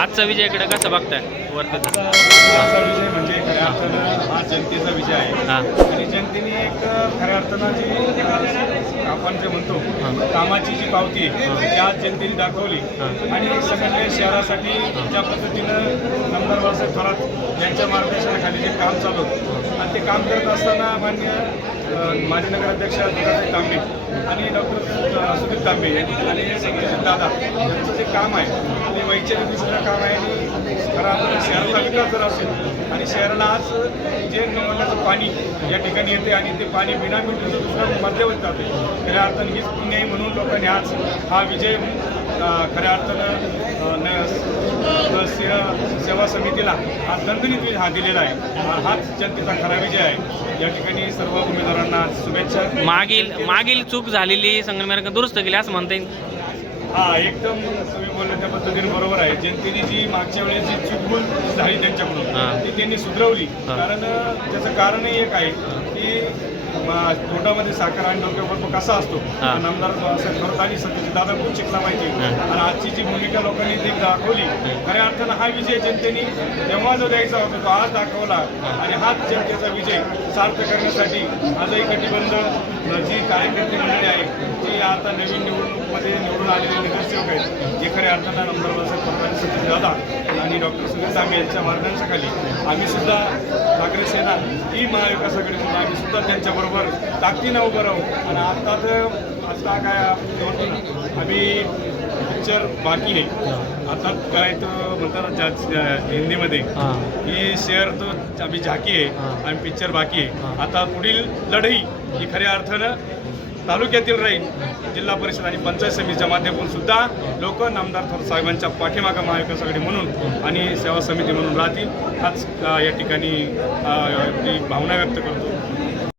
आजचा विजयाकडे कसं बघताय वरती? आजचा विजय म्हणजे खऱ्या अर्थानं हा जनतेचा विजय आहे. हां आणि जनतेने एक खऱ्या अर्थानं जी आपण जे म्हणतो कामाची जी पावती आहे ती आज जनतेने दाखवली. आणि सगळ्या शहरासाठी ज्या पद्धतीनं आमदार बाळासाहेब थोरात यांच्या मार्गदर्शनाखाली जे काम चालू होतं आणि ते काम करत असताना मान्य माजी नगराध्यक्ष दुर्गाताई तांबे आणि डॉक्टर सुधीर तांबे आणि संजय दादा यांचं जे काम आहे ते वैचारिक दृष्टीनं काम आहे. आणि खरं अर्थानं शहराचा विकास जर असेल आणि शहराला आज जे नळाचं पाणी या ठिकाणी येते आणि ते पाणी बिना मिळतं दुसऱ्या मध्यवर्ती जाते. खऱ्या अर्थानं हीच पुण्य आहे म्हणून लोकांनी आज हा विजय खऱ्या अर्थानं सेवा समितीला हा दणदणीत हा दिलेला आहे. हाच जनतेचा खरा विजय आहे. या ठिकाणी सर्व उमेदवारांना शुभेच्छा. मागील चूक झालेली संगमनेर दुरुस्त केली असं म्हणता येईल. हा एकदम तुम्ही बोलले त्या पद्धतीने बरोबर आहे. जनतेने जी मागच्या वेळेस जी चूकभूल झाली त्यांच्याकडून ती त्यांनी सुधरवली. कारण त्याचं कारणही एक आहे की तोंडामध्ये साखर आणि डोक्यावर कसा असतो. आमदार बाळासाहेब थोरात आणि सत्यजित दादा खूप शिकला पाहिजे. आणि आजची जी भूमिका लोकांनी ती दाखवली खऱ्या अर्थानं हा विजय जनतेने तेव्हा जो द्यायचा होता तो आज दाखवला. आणि हाच जनतेचा विजय सार्थ करण्यासाठी आजही कटिबंध जी कार्यकर्ते मंडळी आहे ती आता नवीन निवडणूकमध्ये निवडून आलेले नगरसेवक आहेत जे खऱ्या अर्थानं आमदार बाळासाहेब थोरात आणि सत्यजित दादा आणि डॉक्टर सुधीर तांबे यांच्या मार्गदर्शनाखाली आम्ही सुद्धा ठाकरे सेना ही महाविकासाकडे म्हणून आम्ही सुद्धा त्यांच्याबरोबर ताकदीनं उभं राहू. आणि आता काय म्हणतो ना आम्ही पिक्चर बाकी आहे. आता काय तो म्हणतात हिंदीमध्ये की शेअर तो आम्ही झाकी आहे आणि पिक्चर बाकी आहे. आता पुढील लढाई ही खऱ्या अर्थानं तालुक्यातील राहील. जिल्हा परिषद आणि पंचायत समितीच्या माध्यमातून सुद्धा लोक नामदार थोरात साहेबांच्या पाठीमागं महाविकास आघाडी म्हणून आणि सेवा समिती म्हणून राहतील. हाच या ठिकाणी भावना व्यक्त करतो.